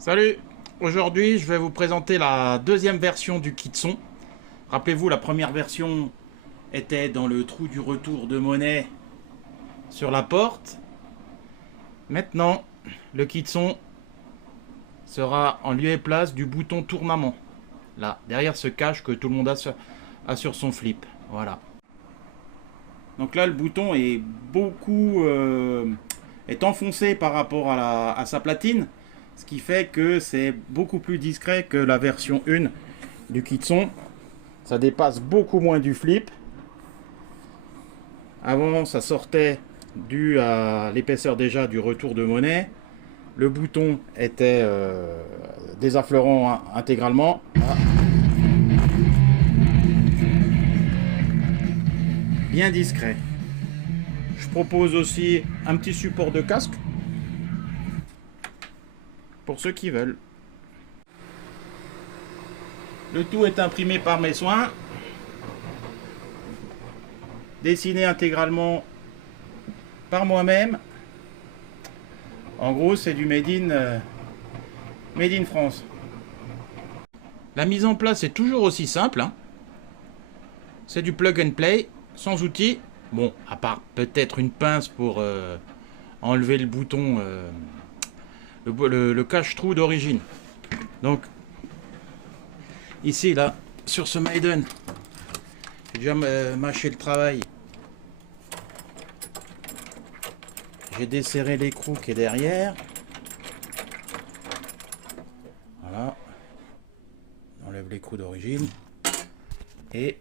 Salut! Aujourd'hui, je vais vous présenter la deuxième version du kit son. Rappelez-vous, la première version était dans le trou du retour de monnaie sur la porte. Maintenant, le kit son sera en lieu et place du bouton tournement. Là, derrière ce cache que tout le monde a sur son flip. Voilà. Donc là, le bouton est est enfoncé par rapport à sa platine. Ce qui fait que c'est beaucoup plus discret que la version 1 du kit son. Ça dépasse beaucoup moins du flip. Avant, ça sortait dû à l'épaisseur déjà du retour de monnaie. Le bouton était désaffleurant intégralement. Ah. Bien discret. Je propose aussi un petit support de casque pour ceux qui veulent. Le tout est imprimé par mes soins, dessiné intégralement par moi-même. En gros, c'est du made in France. La mise en place est toujours aussi simple, hein. C'est du plug and play, sans outils. Bon, à part peut-être une pince pour enlever le bouton, le cache-trou d'origine. Donc, ici, là, sur ce Maiden, j'ai déjà mâché le travail. J'ai desserré l'écrou qui est derrière. Voilà. On enlève l'écrou d'origine. Et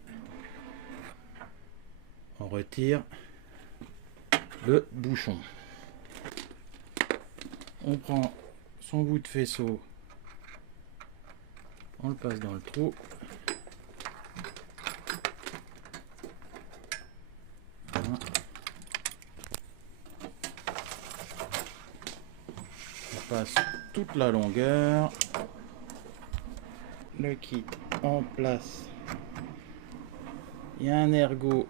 on retire le bouchon. On prend son bout de faisceau. On le passe dans le trou. Voilà. On passe toute la longueur. Le kit en place. Il y a un ergot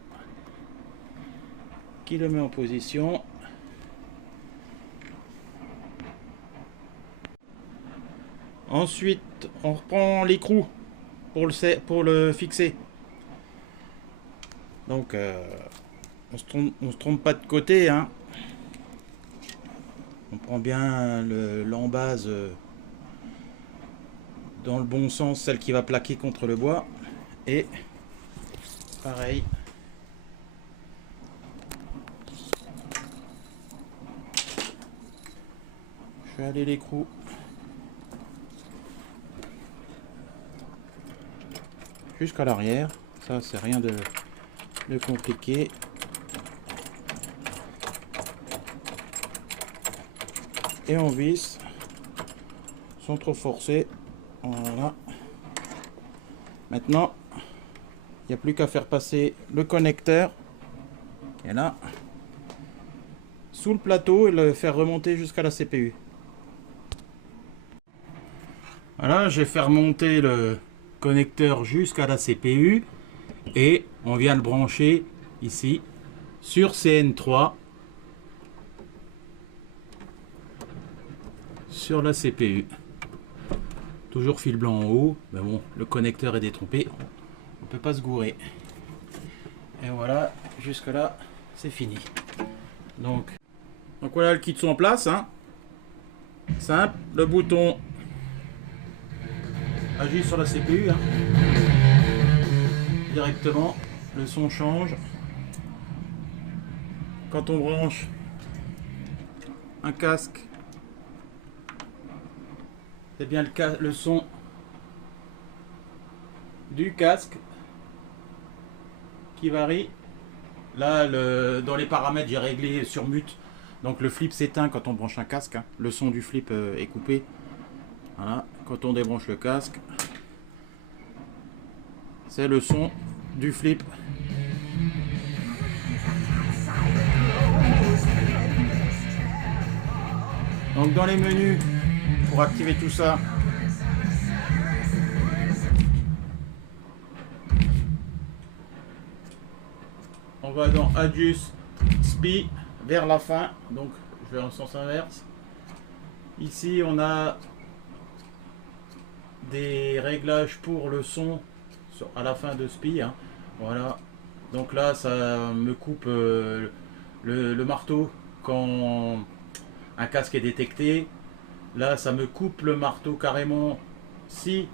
qui le met en position. Ensuite, on reprend l'écrou pour le fixer. Donc, on se trompe pas de côté, hein. On prend bien l'embase dans le bon sens, celle qui va plaquer contre le bois. Et pareil. Je vais aller l'écrou jusqu'à l'arrière. Ça, c'est rien de compliqué. Et on visse sans trop forcer. Voilà. Maintenant, il n'y a plus qu'à faire passer le connecteur. Et là, sous le plateau et le faire remonter jusqu'à la CPU. Voilà, j'ai fait remonter le connecteur jusqu'à la CPU et on vient le brancher ici sur CN3 sur la CPU. Toujours fil blanc en haut, mais bon, le connecteur est détrompé, on peut pas se gourer. Et voilà, jusque là, c'est fini. Donc voilà, le kit sont en place, hein. Simple, le bouton agit sur la CPU, hein. Directement, le son change. Quand on branche un casque, c'est bien le son du casque qui varie. Là, dans les paramètres, j'ai réglé sur mute. Donc le flip s'éteint quand on branche un casque, hein. Le son du flip est coupé. Voilà, quand on débranche le casque, c'est le son du flip. Donc dans les menus, pour activer tout ça, on va dans Adjust Speed vers la fin, donc je vais en sens inverse. Ici on a des réglages pour le son à la fin de SPI, hein. Voilà. Donc là, ça me coupe le marteau quand un casque est détecté. Là, ça me coupe le marteau carrément si,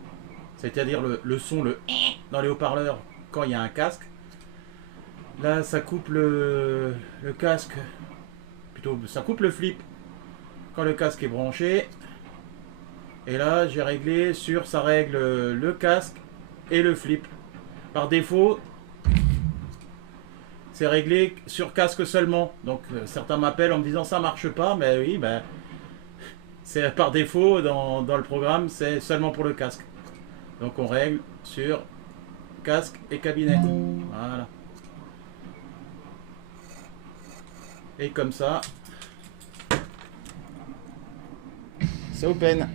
c'est-à-dire le son, dans les haut-parleurs quand il y a un casque. Là, ça coupe le casque, plutôt, ça coupe le flip quand le casque est branché. Et là, j'ai réglé sur, ça règle le casque et le flip. Par défaut, c'est réglé sur casque seulement. Donc certains m'appellent en me disant ça marche pas, mais oui, ben, c'est par défaut dans le programme, c'est seulement pour le casque. Donc on règle sur casque et cabinet. Voilà. Et comme ça, c'est open.